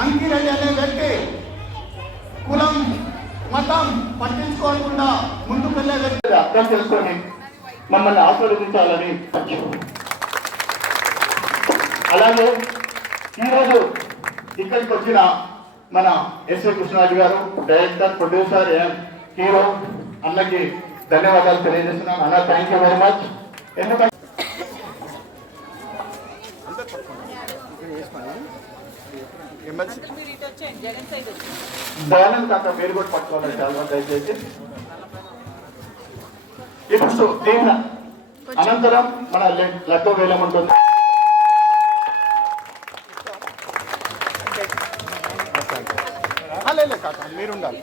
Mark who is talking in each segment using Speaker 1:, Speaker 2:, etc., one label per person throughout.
Speaker 1: అంకిరెడ్డి అనే వ్యక్తి కులం మతం పట్టించుకోకుండా ముందుకు వెళ్ళే వ్యక్తి అర్థం చేసుకొని మమ్మల్ని ఆశీర్వదించాలని అలాగే ఈరోజు ఇక్కడికి వచ్చిన మన ఎస్వి కృష్ణరాజు గారు డైరెక్టర్ ప్రొడ్యూసర్ హీరో అన్నకి ధన్యవాదాలు తెలియజేస్తున్నాను అన్న థ్యాంక్ యూ వెరీ మచ్ ఎందుకంటే బాలన్ కాక మీరు కూడా పట్టుకోవాలి చాలా దయచేసి. ఇప్పుడు దీని అనంతరం మన లడ్డూ వేలం ఉంటుంది.
Speaker 2: మీరుండాలి.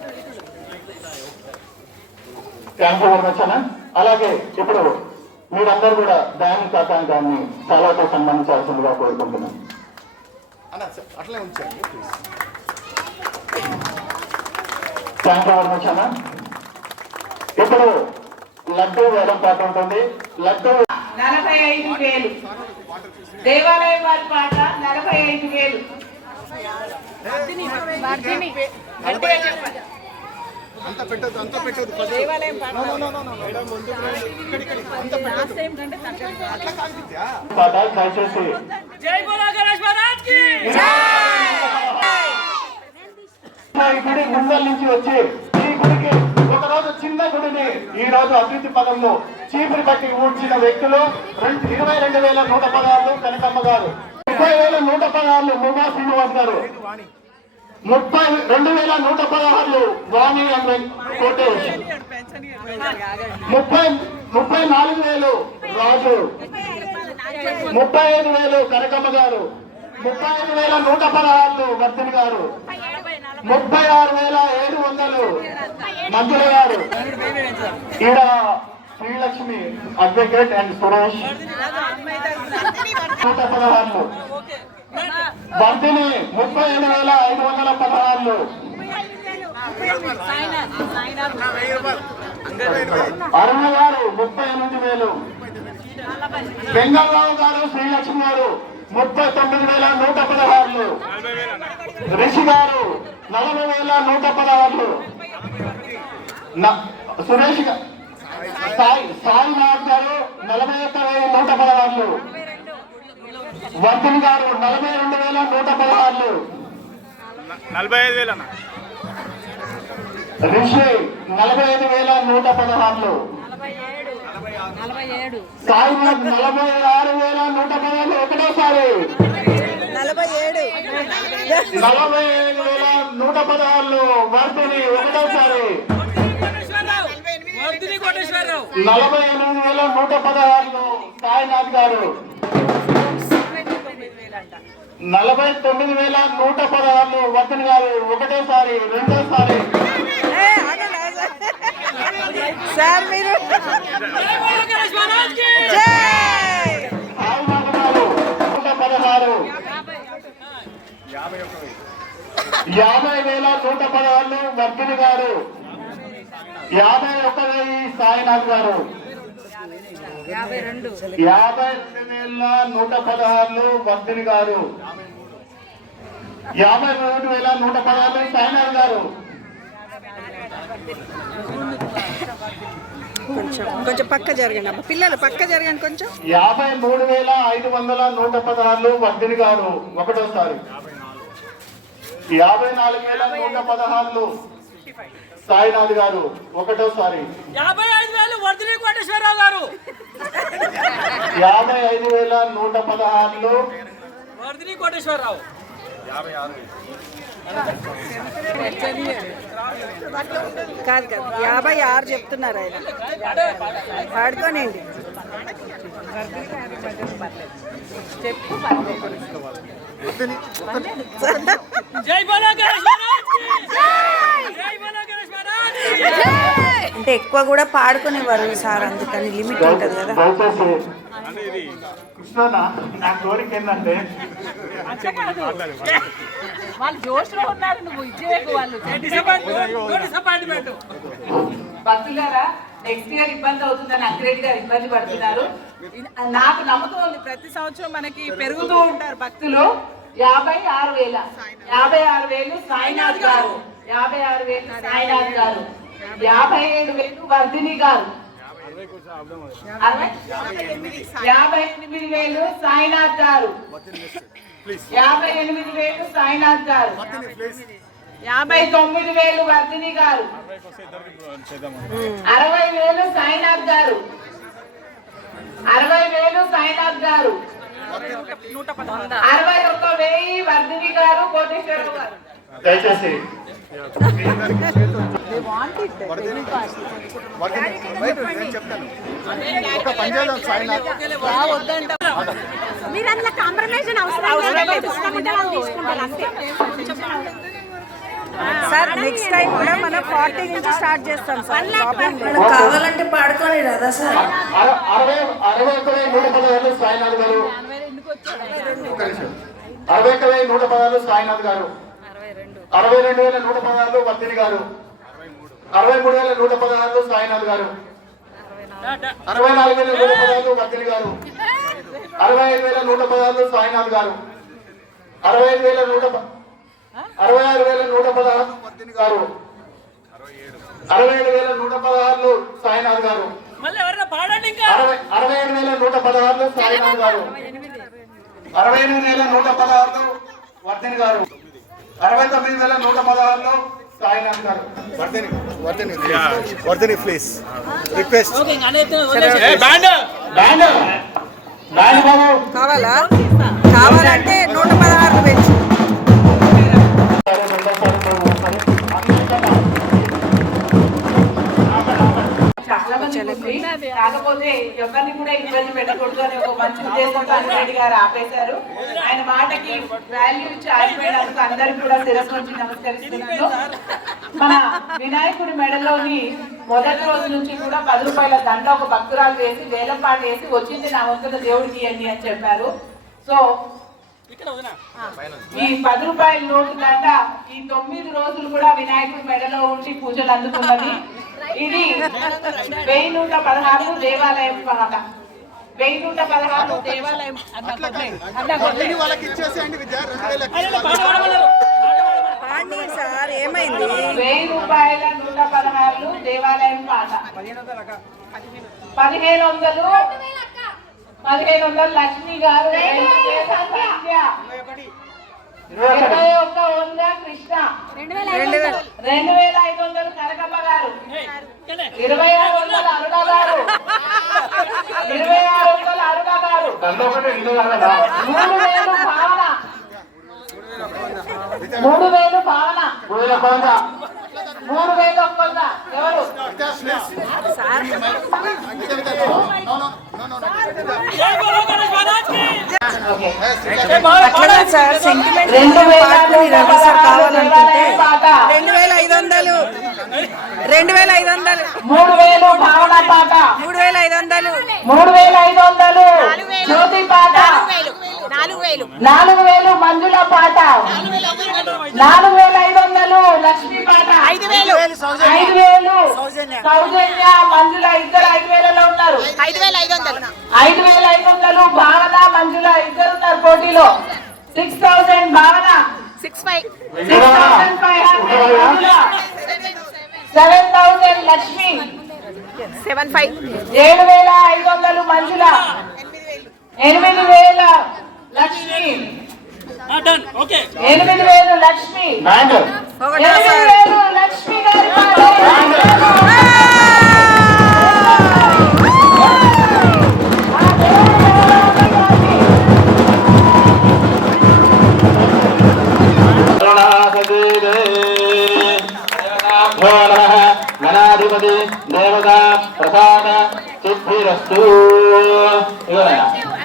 Speaker 1: అలాగే ఇప్పుడు మీరందరూ కూడా బ్యాంక్ ఖాతాను దాన్ని చాలాతో సన్మానించాల్సిందిగా కోరుకుంటున్నాను
Speaker 2: అట్లే ఉంచండి ప్లీజ్
Speaker 1: ఇప్పుడు లడ్డూ వేలం పాట ఉంటుంది. లడ్డూ
Speaker 3: నలభై ఐదు వేలు. దేవాలయం వారి పాట నలభై ఐదు వేలు.
Speaker 2: అంత పెట్టదు అంత పెట్టదు
Speaker 3: దేవాలయం పాట.
Speaker 2: No no no no madam ముందుకు రండి ఇక్కడ ఇక్కడ అంత పెట్టదు అట్లా కాదు విద్య.
Speaker 1: పాట దయచేసి
Speaker 4: జై
Speaker 1: గుడి ముందల నుంచి వచ్చి ఈ గుడికి ఒక రోజు చిన్న గుడిని ఈ రోజు అభివృద్ధి పదంలో చీపురు కట్టి ఊడ్చిన వ్యక్తులు రెండు ఇరవై రెండు వేల నూట పదహారులు కనకమ్మ గారు. ముప్పై వేల నూట పదహారులు ముమా శ్రీనివాస్ గారు. ముప్పై రెండు వేల నూట పదహారులు వాణి అండ్ కోటేష్. ముప్పై ముప్పై నాలుగు వేలు రాజు. ముప్పై ఐదు వేలు కనకమ్మ గారు. ముప్పై ఐదు వేల నూట పదహారులు వర్ధన్ గారు. ముప్పై ఆరు వేల ఏడు వందలు మంత్రుల గారు. ఈడ శ్రీలక్ష్మి అడ్వకేట్ అండ్ సురేష్. నూట పదహారులు వర్ధిని ముప్పై ఏడు వేల ఐదు వందల పదహారులు. అరుణ గారు ముప్పై ఎనిమిది వేలు. వెంగళరావు గారు శ్రీలక్ష్మి గారు ముప్పై తొమ్మిది వేల నూట పదహారులు. రిషి గారు నలభై వేల నూట పదహారులు. సురేష్ సాయి సాయినాథ్ గారు నలభై ఒక్క వేల నూట పదహారులు. వర్ధన్ గారు నలభై రెండు వేల నూట పదహారులు.
Speaker 5: నలభై ఐదు వేలు
Speaker 1: రిషి నలభై ఐదు వేల నూట పదహారులు. సాయినాథ్ నలభై ఆరు వేల నూట పదహారులు ఒకటోసారి.
Speaker 3: నలభై ఏడు.
Speaker 1: నలభై వేల నూట పదహారులు వర్ధిని ఒకటోసారి. నలభై ఎనిమిది వేల నూట పదహారులు సాయినాథ్ గారు. నలభై తొమ్మిది వేల నూట పదహారులు వర్ధన్ గారు ఒకటోసారి రెండోసారి.
Speaker 3: సార్ మీరు
Speaker 1: యాభై వేల నూట పదహారులు వర్ధన్ గారు. యాభై ఒక్క వెయ్యి సాయినాథ్ గారు. యాభై రెండు వేల నూట పదహారులు వర్ధిని గారు. యాభై రెండు వేల నూట పదహారులు సాయినాథ్ గారు.
Speaker 6: కొంచెం కొంచెం పక్క జరగండి అమ్మ పిల్లలు పక్క జరగండి కొంచెం.
Speaker 1: యాభై మూడు వేల ఐదు వందల నూట పదహారులు వర్ధిని గారు. ఒకటోసారి. యాభై నాలుగు వేల నూట పదహారులు సాయినాథ్ గారు ఒకటోసారి.
Speaker 4: యాభై ఐదు వేలు వర్ధిని కోటేశ్వరరావు గారు.
Speaker 1: యాభై ఐదు వేల నూట పదహారులు
Speaker 4: వర్ధిని కోటేశ్వరరావు.
Speaker 6: కాదు కాదు యాభై ఆరు చెప్తున్నారు ఆయన. పాడుకోనండి
Speaker 4: జై బోలా గణేష్ మహారాజ్కి జై బోలా గణేష్ మహారాజ్కి
Speaker 6: అంటే ఎక్కువ కూడా పాడుకునేవారు సార్ అందుకని లిమిట్ ఉంటుంది కదా.
Speaker 1: నా కోరిక ఏంటంటే
Speaker 3: వాళ్ళు జోష్లో ఉన్నారు నువ్వు ఇచ్చేయకు వాళ్ళు. నెక్స్ట్ ఇయర్ ఇబ్బంది అవుతుందని అంకిరెడ్డి గారు ఇబ్బంది పడుతున్నారు. నాకు నమ్మకం ఉంది ప్రతి సంవత్సరం మనకి పెరుగుతూ ఉంటారు భక్తులు. యాభై ఆరు వేల యాభై ఆరు వేలు సాయినాథ్ గారు యాభై ఆరు వేలు సాయినాథ్ గారు యాభై ఏడు వేలు వర్ధిని గారు. యాభై ఎనిమిది వేలు సాయినాథ్ గారు. యాభై ఎనిమిది వేలు సాయినాథ్ గారు. యాభై తొమ్మిది వేలు వర్ధిని గారు. అరవై వేలు సాయినాథ్ గారు. అరవై వేలు సాయినాథ్ గారు. అరవై ఒక్క వెయ్యి వర్ధిని గారు కోటేశ్వరరావు గారు.
Speaker 1: దయచేసి.
Speaker 2: మీరు అందులో కాంప్రమైజ్ అవసరం తీసుకుంటారు అంతే.
Speaker 6: సార్ నెక్స్ట్ టైం కూడా మనం ఫార్టీ నుంచి స్టార్ట్ చేస్తాం సార్. ప్రాబ్లం లేదు. కావాలంటే పాడుకొని కదా సార్.
Speaker 1: అర- అరవై అరవై ఒక వెయ్యి నూట పదహారు సాయినాథ్ గారు. ఒక్క. అరవై వెయ్యి నూట పదహారు సాయినాథ్ గారు. అరవై రెండు వేల నూట పదహారు వర్ధిని గారు. అరవై మూడు వేల నూట పదహారు సాయినాథ్ గారు. అరవై నాలుగు వేల నూట పదహారు వర్ధిని గారు. అరవై ఐదు వేల నూట పదహారు సాయినాథ్ గారు. అరవై ఐదు వేల నూట అరవై ఆరు వేల నూట పదహారు వర్ధిని గారు. అరవై ఏడు వేల నూట పదహారు సాయినాథ్ గారు.
Speaker 4: మళ్ళీ ఎవరైనా పాడండి ఇంకా?
Speaker 1: అరవై అరవై ఏడు వేల నూట పదహారులో సాయినాథ్ గారు. అరవై ఎనిమిది వేల నూట పదహారులో వర్ధని గారు. అరవై తొమ్మిది వేల నూట పదహారులో సాయినాథ్ గారు.
Speaker 7: Vardhani Vardhani Vardhani please request
Speaker 4: okay ఇంకా అనేది వదిలేసేయ్.
Speaker 5: ఏ బ్యాండ్
Speaker 1: బ్యాండ్ బ్యాండ్ బాబు.
Speaker 6: కావాలా? కావాలంటే నూట పదహారు పెంచు.
Speaker 3: కూడా ఇబ్బంది పెట్టకూడదు అని ఒక మంచి ఉద్దేశంతో అన్నిరెడ్డి గారు ఆపేశారు. ఆయన మాటకి వాల్యూ ఇచ్చి ఆగిపోయినందుకు అందరికి కూడా శిరస్సు నుంచి నమస్కరిస్తున్నాను. మన వినాయకుడి మెడలోని మొదటి రోజు నుంచి కూడా పది రూపాయల దండ ఒక భక్తురాలు వేసి వేలం పాట వేసి వచ్చింది నా వంతుల దేవుడికి ఇవ్వండి అని చెప్పారు. సో ఈ పది రూపాయల నోటు దండ ఈ తొమ్మిది రోజులు కూడా వినాయకుడి మెడలో ఉండి పూజలు అందుకున్నది ఇది వెయ్యి నూట పదహారు దేవాలయం పాట వెయ్యి నూట పదహారు దేవాలయం.
Speaker 7: వాళ్ళకి ఇచ్చేసేయండి
Speaker 6: సార్ ఏమైంది?
Speaker 3: వెయ్యి రూపాయల నూట పదహారు దేవాలయం పాట. పదిహేను వందలు పదిహేను వందలు లక్ష్మి గారు. ఇరవై ఒక్క వంద కృష్ణ.
Speaker 6: రెండు వేల
Speaker 3: ఐదు వందలు. కనకమ్మ గారు. ఇరవై ఆరు వందల అరుణ గారు. ఇరవై ఆరు వందల అరుణ గారు. మూడు వేలు భావన. మూడు వేలు భావన.
Speaker 1: మూడు వేల
Speaker 3: ఎవరు
Speaker 6: అట్లా సార్ సెంటిమెంట్
Speaker 3: రెండు వేల
Speaker 6: రవి సార్ కావాలనుకుంటే
Speaker 3: పాట
Speaker 6: రెండు వేల ఐదు వందలు. రెండు వేల. ఐదు వందలు
Speaker 3: మూడు వేలు భావన పాట
Speaker 6: మూడు వేల ఐదు వందలు.
Speaker 3: మూడు వేల. ఐదు వందలు జ్యోతి పాట
Speaker 2: నాలుగు వేలు.
Speaker 3: మంజుల పాట. నాలుగు వేల ఐదు వందలు లక్ష్మి పాట.
Speaker 2: ఐదు వేలు.
Speaker 3: ఐదు వేలు సౌజన్య. మంజుల ఇద్దరు ఐదు వేలలో ఉన్నారు.
Speaker 2: ఐదు వేల ఐదు వందలు.
Speaker 3: ఐదు వేల ఐదు వందలు భావన మంజుల ఇద్దరు ఉన్నారు పోటీలో. Six thousand Bhavana.
Speaker 2: Six five
Speaker 3: six thousand five hundred seven thousand Lakshmi.
Speaker 2: Seven five
Speaker 3: ఏడు వేల ఐదు వందలు మంజుల. ఎనిమిది వేల లక్ష్మి
Speaker 4: ఆ, డన్ ఓకే
Speaker 3: ఎనిమిది వేలు లక్ష్మి ఎనిమిది వేలు లక్ష్మి గారి
Speaker 1: దేవత ప్రసాద సిద్ధిరస్తు దేవత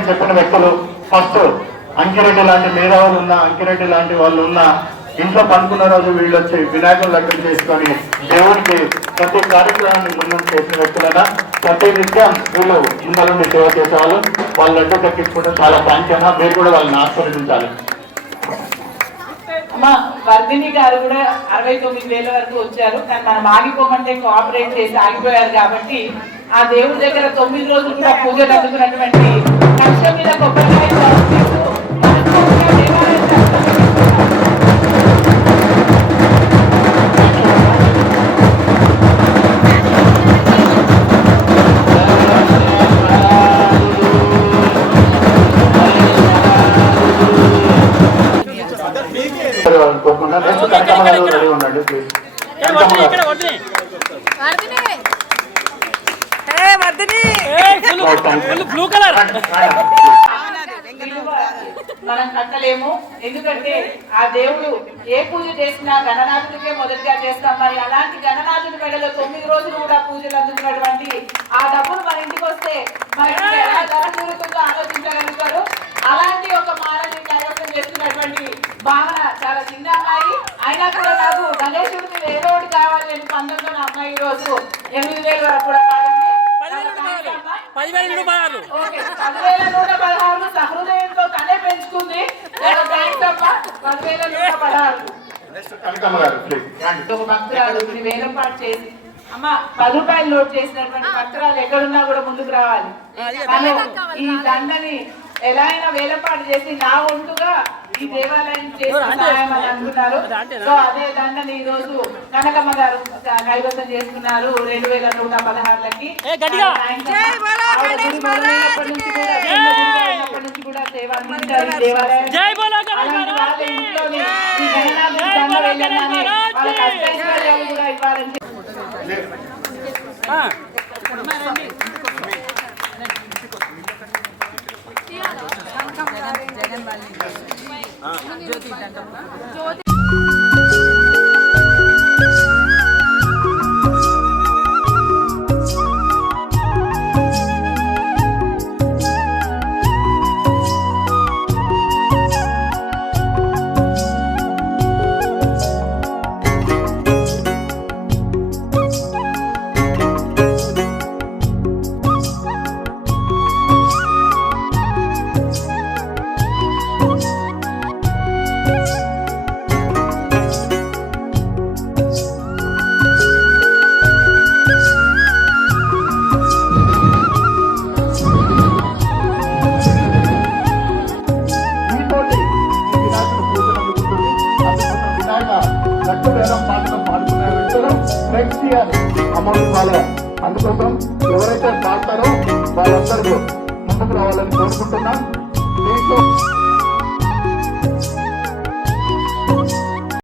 Speaker 6: చెప్పిన వ్యక్తులు ఫస్ట్
Speaker 1: అంకిరెడ్డి లాంటి మేధావులు ఉన్న అంకిరెడ్డి లాంటి వాళ్ళు ఉన్న ఇంట్లో పనుకున్న రోజు వీళ్ళు వచ్చి వినాయకులు దగ్గర చేసుకొని దేవుడికి ప్రతి కార్యక్రమాన్ని ముందు చేసిన వ్యక్తులన ప్రతి నిత్యం వీళ్ళు ముందరుండి సేవ చేసేవాళ్ళు. వాళ్ళు లడ్డు దక్కించుకుంటే చాలా థ్యాంక్స్ మీరు కూడా వాళ్ళని ఆస్వాదించాలి
Speaker 3: అమ్మ వర్ధిని గారు కూడా అరవై తొమ్మిది వేల వరకు వచ్చారు. కానీ మనం ఆగిపోమంటే కోఆపరేట్ చేసి ఆగిపోయారు కాబట్టి ఆ దేవుడి దగ్గర తొమ్మిది రోజులు కూడా పూజలు అందుకున్నటువంటి మీద కొబ్బరికాయ
Speaker 1: అనుకోకుండా నెక్స్ట్ గారు రెడీ ఉండండి ప్లీజ్
Speaker 4: ఏ వడ్డీ ఇక్కడ వడ్డీ
Speaker 6: ఏ వర్ధిని
Speaker 4: ఫుల్ బ్లూ కలర్
Speaker 3: విలువ మనం కట్టలేము ఎందుకంటే ఆ దేవుడు ఏ పూజ చేసినా గణనాథుడికే మొదటిగా చేస్తాం. మరి అలాంటి గణనాథుడి మెడలో తొమ్మిది రోజులు కూడా పూజలు అందుకున్నటువంటి ఆ డబ్బులు మన ఇంటికి వస్తే జరుగుతుందో ఆలోచించగలుగుతారు. అలాంటి ఒక మాలని కార్యక్రమం చేస్తున్నటువంటి భావన చాలా చిన్న అమ్మాయి. అయినా కూడా నాకు గణేశుడి మీద ఏదో ఒకటి కావాలి. నేను పంతొమ్మిది అమ్మాయి రోజు ఎనిమిది వేలు వరకు కూడా
Speaker 4: పదివేల
Speaker 3: నూట పదహారు సహృదయంతో తనే పెంచుకుంది. ఇది వేలంపాటు చేసి. అమ్మ పది రూపాయలు లోడ్ చేసినటువంటి భక్తురాలు ఎక్కడున్నా కూడా ముందుకు రావాలి. ఈ దండని ఎలా అయినా వేలంపాటు చేసి నా వంతుగా ఈ దేవాలయం సహాయం అని అనుకున్నారు సో అదే దండని ఈ రోజు కనకమ్మ గారు కైవసం చేసుకున్నారు రెండు వేల నూట పదహారులకి. నుంచి కూడా సేవ అందించారు దేవాలయం
Speaker 4: గణేష్
Speaker 3: అలాంటి వాళ్ళ
Speaker 4: మహారాజ్
Speaker 3: ఇంట్లోని ఈ గణనాథుడి దండ వేయగానే వాళ్ళ కష్టైశ్వర్యాలు కూడా ఇవ్వాలని
Speaker 1: మీతోటి